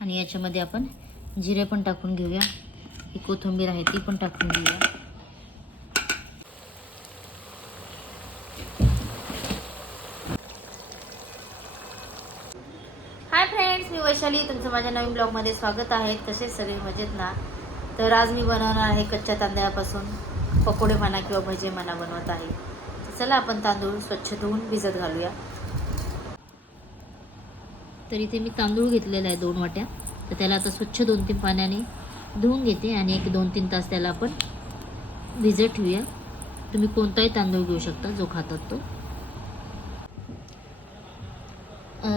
आणि याच्यामध्ये आपण जिरे पण टाकून घेऊया. ही कोथिंबीर आहे ती पण टाकून घेऊया. हाय फ्रेंड्स मी वैशाली. तुमचं माझ्या नवीन ब्लॉगमध्ये स्वागत आहे. कसे सगळे मजेत ना? तर आज मी बनवणार आहे कच्च्या तांदळापासून पकोडे म्हणा किंवा भजे म्हणा बनवत आहे. चला आपण तांदूळ स्वच्छ धुवून भिजत घालूया. तर इथे मी तांदूळ घेतलेला आहे दोन वाट्या. तर त्याला आता स्वच्छ दोन तीन पाण्याने धुवून घेते आणि एक दोन तीन तास त्याला आपण भिजत ठेवूया. तुम्ही कोणताही तांदूळ घेऊ शकता जो खातात तो.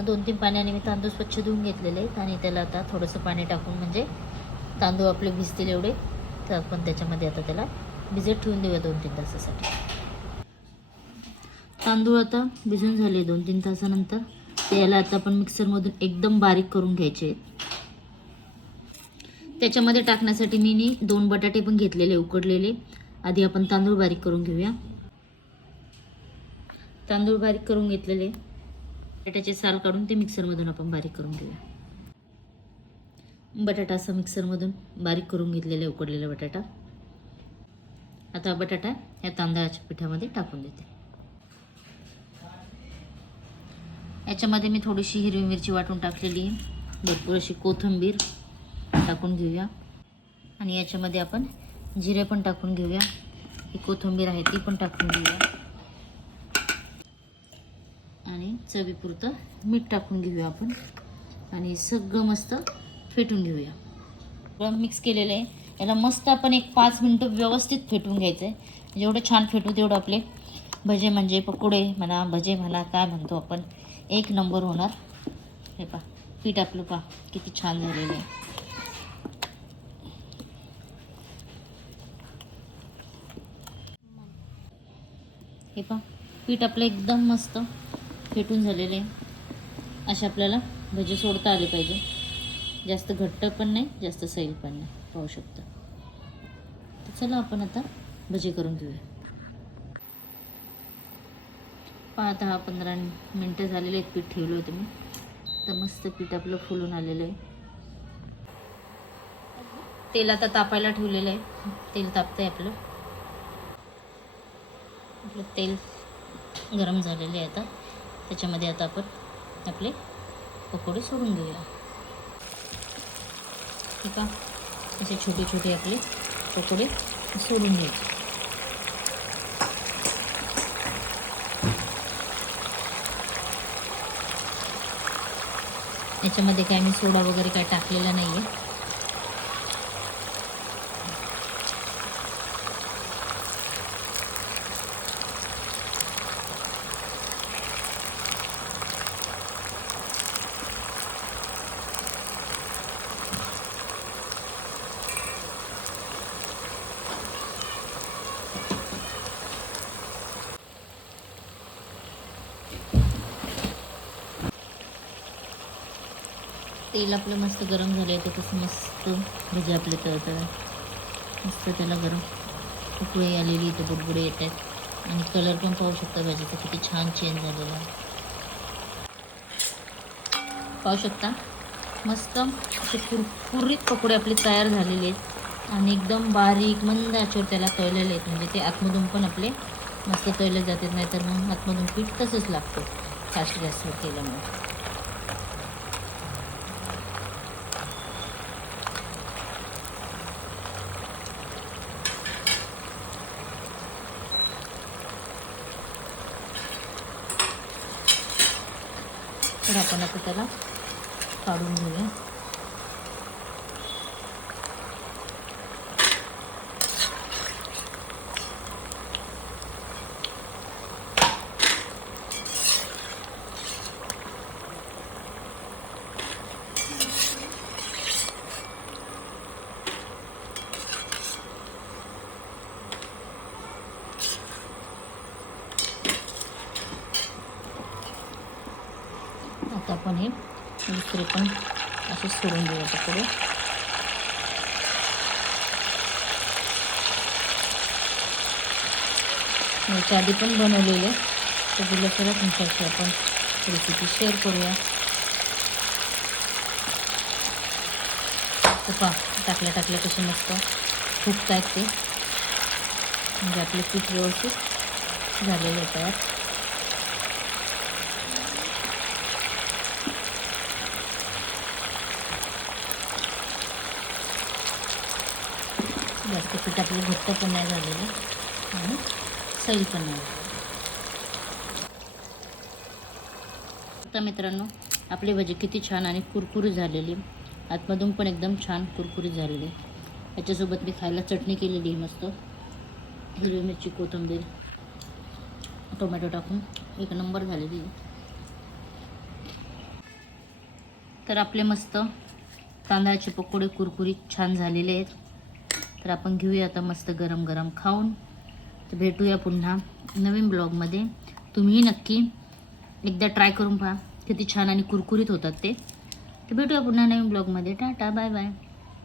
दोन तीन पाण्याने मी तांदूळ स्वच्छ धुवून घेतलेले आहेत आणि त्याला आता थोडंसं पाणी टाकून म्हणजे तांदूळ आपले भिजतील एवढे. तर आपण त्याच्यामध्ये आता त्याला भिजत ठेवून देऊया दोन तीन तासासाठी. तांदूळ आता भिजून झाले दोन तीन तासानंतर. त्याला आता आपण मिक्सरमधून एकदम बारीक करून घ्यायचे. आहेत त्याच्यामध्ये टाकण्यासाठी मी नी दोन बटाटे पण घेतलेले उकडलेले. आधी आपण तांदूळ बारीक करून घेऊया. तांदूळ बारीक करून घेतलेले. बटाट्याचे साल काढून ते मिक्सरमधून आपण बारीक करून घेऊया. बटाटा असा मिक्सरमधून बारीक करून घेतलेला उकडलेला बटाटा. आता बटाटा या तांदळाच्या पिठामध्ये टाकून देते. याच्यामध्ये मी थोडीशी हिरवी मिरची वाटून टाकलेली भरपूर अशी कोथिंबीर टाकून घेऊया. आणि याच्यामध्ये आपण जिरे पण टाकून घेऊया. ही कोथिंबीर आहे ती पण टाकून घेऊया. आणि चवीपुरतं मीठ टाकून घेऊया आपण. आणि सगळं मस्त फेटून घेऊया. सगळं मिक्स केलेलं आहे. याला मस्त आपण एक पाच मिनटं व्यवस्थित फेटून घ्यायचं आहे जेवढं छान फेटू तेवढं आपले भजे म्हणजे पकोडे म्हणा भजे म्हणा काय म्हणतो आपण. एक नंबर होणार. हे पा पीठ आपलं पा किती छान झालेलं आहे. हे पा पीठ आपलं एकदम मस्त फेटून झालेलं आहे. असे आपल्याला भजे सोडता आले पाहिजे. जास्त घट्ट पण नाही जास्त सैल पण नाही. पाहू शकता. तर चला आपण आता भजे करून घेऊया. पहा दहा पंधरा मिनटं झालेले आहेत पीठ ठेवलं होतं मी. तर मस्त पीठ आपलं फुलून आलेलं आहे. तेल आता तापायला ठेवलेलं आहे. तेल तापतंय आपलं. आपलं तेल गरम झालेले आहे आता. त्याच्यामध्ये आता आपण आपले पकोडे सोडून घेऊया ठीक आहे? असे छोटे छोटे आपले पकोडे सोडून घ्यायचे याच्यामध्ये काय मी सोडा वगैरे काय टाकलेला नाही आहे तेल आपलं मस्त गरम झालं आहे ते कसं मस्त भजी आपले तळतळ. मस्त त्याला गरम उकळी आलेली इथे बुडबुडे येत आहेत. आणि कलर पण पाहू शकता भाजीचा किती छान चेंज झालेला आहे. पाहू शकता? मस्त असे कुरकुरीत पकोडे आपले तयार झालेले आहेत. आणि एकदम बारीक मंद आचेवर त्याला तळलेले आहेत. म्हणजे ते आतमधून पण आपले मस्त तळले जातात नाहीतर मग आतमधून पीठ तसंच लागतं. फास्ट गॅसवर केल्यामुळे तर आपण आता त्याला काढून घेऊया आता आपण हे दुसरे पण असे सोडून घेऊया पकडे याच्या आधी पण बनवलेले. तर तुला चला तुमच्याशी आपण रेसिपी शेअर करूया. तर पा टाकल्या टाकल्या कसे मस्त फुकत आहेत ते. म्हणजे आपले पीठ व्यवस्थित झालेलं तयार. जास्त पीठ आपलं घट्ट पण नाही झालेलं. आणि सैल पण नाही. आता मित्रांनो आपली भाजी किती छान आणि कुरकुरी झालेली. आतमधून पण एकदम छान कुरकुरी झालेली. याच्यासोबत मी खायला चटणी केलेली आहे मस्त. हिरवी मिरची कोथिंबीर टोमॅटो टाकून एक नंबर झालेली तर आपले मस्त तांदळाचे पकोडे कुरकुरीत छान झालेले आहेत. तर आपण घेऊया आता मस्त गरम गरम खाऊन. तर भेटूया पुन्हा नवीन ब्लॉगमध्ये तुम्ही नक्की एकदा ट्राय करून पहा किती छान आणि कुरकुरीत होतात ते. तर भेटूया पुन्हा नवीन ब्लॉगमध्ये टाटा बाय बाय.